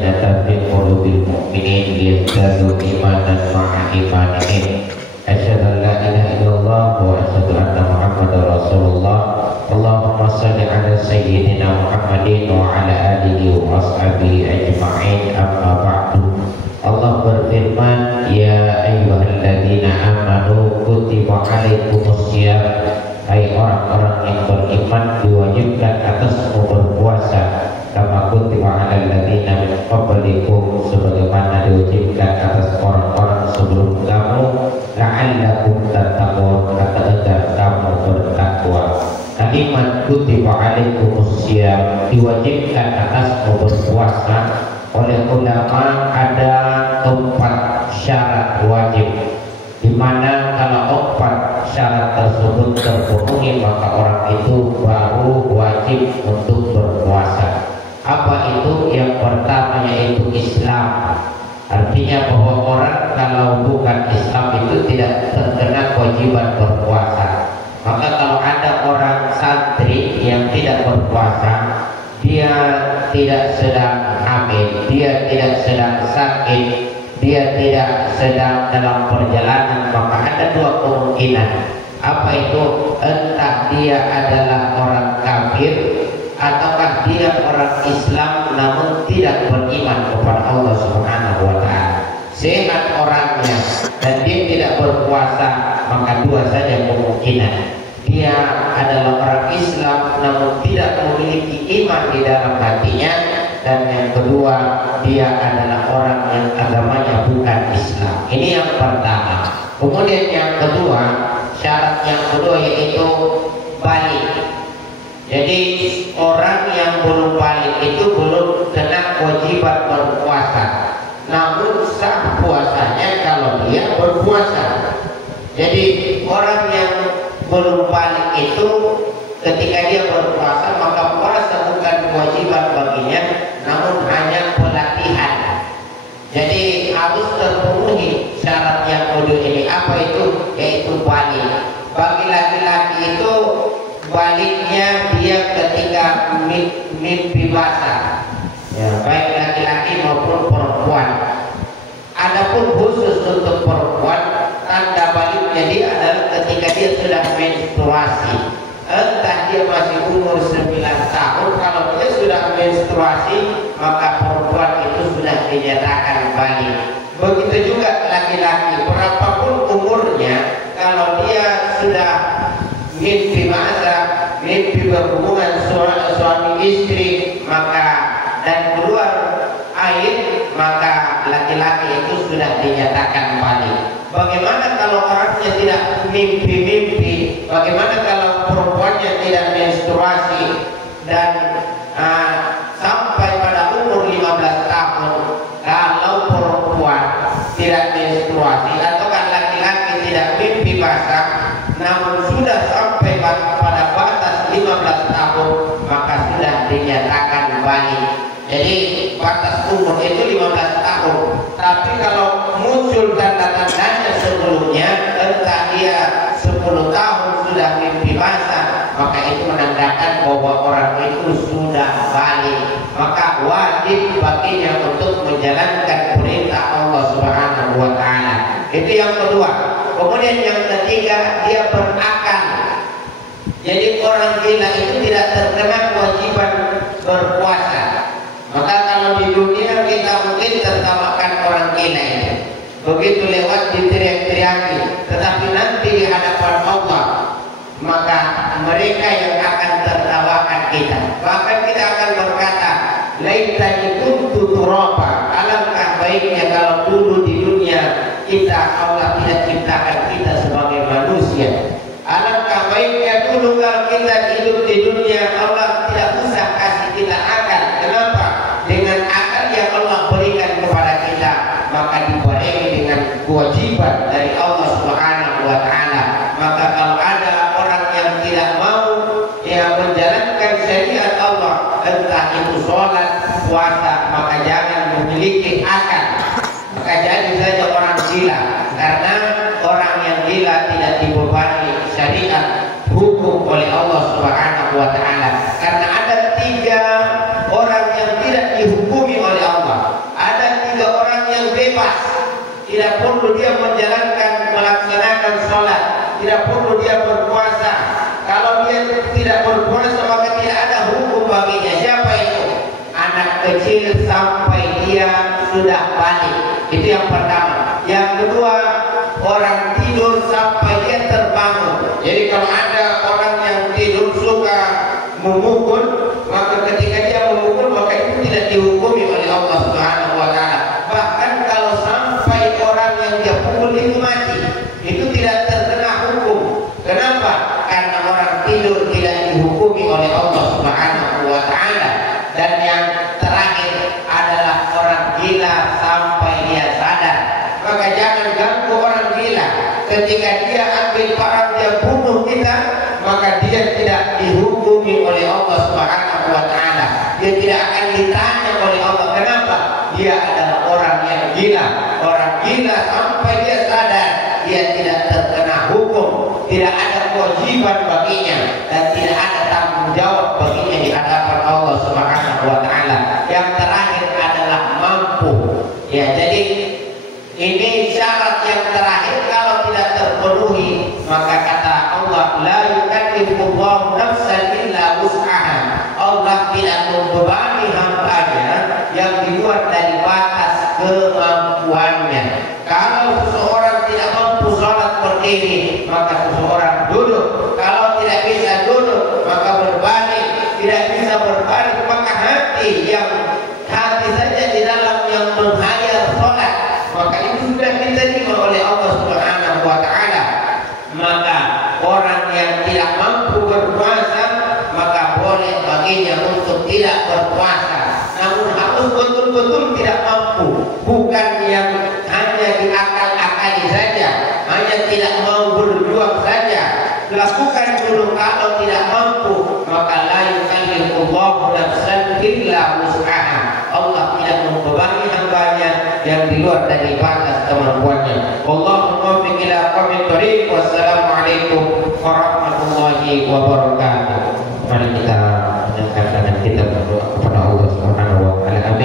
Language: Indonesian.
sakinatan fi qulubil mu'minin liyazdadu imanan ma'a imanihim. Asyhadu an la ilaha illallah wa asyhadu anna Muhammadar Rasulullah. Allahumma shalli ala sayyidina Muhammadin wa ala alihi wa ashabihi ajma'in. Amma ba'du. Allah berfirman, ya ayyuhalladzina amanu kutiba alaikumussyam. Hai orang-orang yang beriman, diwajibkan atasmu berpuasa kama kutiba alal ladzina min qablikum, sebagaimana diwajibkan atas orang-orang sebelum kamu, la'allakum tattaqun, agar kamu bertakwa. Kalimat kutiba alaikumussyam, diwajibkan atasmu berpuasa, oleh ulama ada 4 syarat wajib, di mana kalau 4 syarat tersebut terpenuhi maka orang itu baru wajib untuk berpuasa. Apa itu? Yang pertama yaitu Islam. Artinya bahwa orang kalau bukan Islam itu tidak terkena kewajiban berpuasa. Maka kalau ada orang santri yang tidak berpuasa, dia tidak sedang hamil, dia tidak sedang sakit, dia tidak sedang dalam perjalanan, maka ada 2 kemungkinan. Apa itu? Entah dia adalah orang kafir ataukah dia orang Islam namun tidak beriman kepada Allah Subhanahu wa ta'ala. Sehat orangnya dan dia tidak berpuasa, maka 2 saja kemungkinan. Dia adalah orang Islam namun tidak memiliki iman di dalam hatinya, dan yang kedua dia adalah orang yang agamanya bukan Islam. Ini yang pertama. Kemudian yang kedua, syarat yang kedua yaitu balik. Jadi orang yang belum balik itu belum kena kewajiban berpuasa, namun sah puasanya kalau dia berpuasa. Jadi orang yang belum balik itu ketika dia berpuasa maka puasa bukan kewajiban baginya, namun hanya pelatihan. Jadi harus terpenuhi syarat yang kedua ini. Apa itu? Yaitu balik. Bagi laki-laki itu baliknya dia ketika mimpi basah, ya, baik laki-laki maupun perempuan. Adapun khusus untuk perempuan, tanda baliknya dia adalah ketika dia sudah menstruasi. Entah dia masih umur 9 tahun, kalau dia sudah menstruasi maka perempuan itu sudah dinyatakan balik. Begitu juga laki-laki, berapapun umurnya, kalau dia sudah mimpi masa, mimpi berhubungan suami istri, maka dan keluar air, maka laki-laki itu sudah dinyatakan balik. Bagaimana kalau orangnya tidak mimpi-mimpi? Bagaimana kalau perempuannya tidak menstruasi dan sampai pada umur 15 tahun? Kalau perempuan tidak menstruasi atau laki-laki tidak mimpi basah, namun sudah sampai pada batas 15 tahun, maka sudah dinyatakan balik. Jadi batas umur itu 15 tahun. Tapi kalau muncul tanda-tandanya sebelumnya, entah dia 10 tahun sudah mimpi basah, maka itu menandakan bahwa orang itu sudah balik. Maka wajib baginya untuk menjalankan perintah Allah Subhanahu wa ta'ala. Itu yang kedua. Kemudian yang ketiga, dia berakal. Jadi orang gila itu tidak terkena kewajiban berpuasa. Maka kalau di dunia kita mungkin tertawakan orang gila ini, begitu lewat diteriak-teriaki, tetapi nanti di hadapan Allah maka mereka yang akan tertawakan kita. Bahkan kita akan berkata, laitani kuntu turaba, alangkah baiknya kalau dulu di dunia Allah tidak ciptakan kita sebagai manusia. Alangkah baiknya dulu kalau kita hidup di dunia Allah tidak usah kasih kita akal. Kenapa? Dengan akal yang Allah berikan kepada kita, maka dibarengi dengan kewajiban dari Allah Subhanahu wa ta'ala. Maka kalau ada orang yang tidak mau menjalankan syariat Allah, entah itu sholat, puasa, maka jangan memiliki akal. Maka jadi saja orang gila, karena orang yang gila tidak dibebani syariat hukum oleh Allah Subhanahu wa ta'ala. Karena ada 3 orang yang tidak dihukumi oleh Allah. tidak perlu dia melaksanakan sholat, tidak perlu dia berpuasa. Kalau dia tidak berpuasa maka tidak ada hukum baginya. Siapa itu? Anak kecil sampai dia sudah balik. Itu yang pertama. Yang kedua, orang tidur sampai dia terbangun. Jadi kalau ada orang yang tidur suka memukul, maka ketika dia memukul maka itu tidak dihukumi oleh Allah Subhanahu wa taala. Bahkan kalau sampai orang yang dia pukul itu mati, itu tidak terkena hukum. Kenapa? Karena orang tidur tidak dihukumi oleh Allah Subhanahu wa taala. Dan yang terakhir adalah orang gila sampai dia sadar. Maka jangan ganggu orang gila. Ketika dia ambil parang dia bunuh kita, maka dia tidak dihukumi oleh Allah Subhanahu wa taala. Dia tidak akan ditanya oleh Allah. Kenapa? Dia adalah orang yang gila. Orang gila sampai dia sadar, dia tidak terkena hukum, tidak ada kewajiban baginya, dan tidak ada tanggung jawab baginya di hadapan Allah Subhanahu wa taala. Yang terakhir adalah mampu. Ya, jadi ini syarat yang terakhir. Kalau tidak terpenuhi, maka kata Allah, la yukallifullahu nafsan illa wus'aha. Allah tidak membebani hambanya yang di luar dari batas kemampuannya. Kalau seseorang tidak mampu sholat berdiri, maka seseorang duduk. Kalau tidak bisa duduk, maka berbalik. Tidak bisa berbalik, maka hati saja di dalam yang menghayal sholat, maka itu sudah diterima oleh Allah Subhanahu wa taala. Maka orang yang tidak mampu berpuasa, maka boleh baginya untuk tidak berpuasa. Namun harus betul-betul tidak mampu, bukan yang hanya diakal-akali saja, hanya tidak mau berjuang saja. Lakukan dulu. Kalau tidak mampu, maka la yukallifullahu nafsan illa wus'aha. Allah tidak membebani hambanya yang di luar dari batas kemampuannya. Allahumma muwaffiq ila aqwamit thoriq. Wassalamualaikum warahmatullahi wabarakatuh.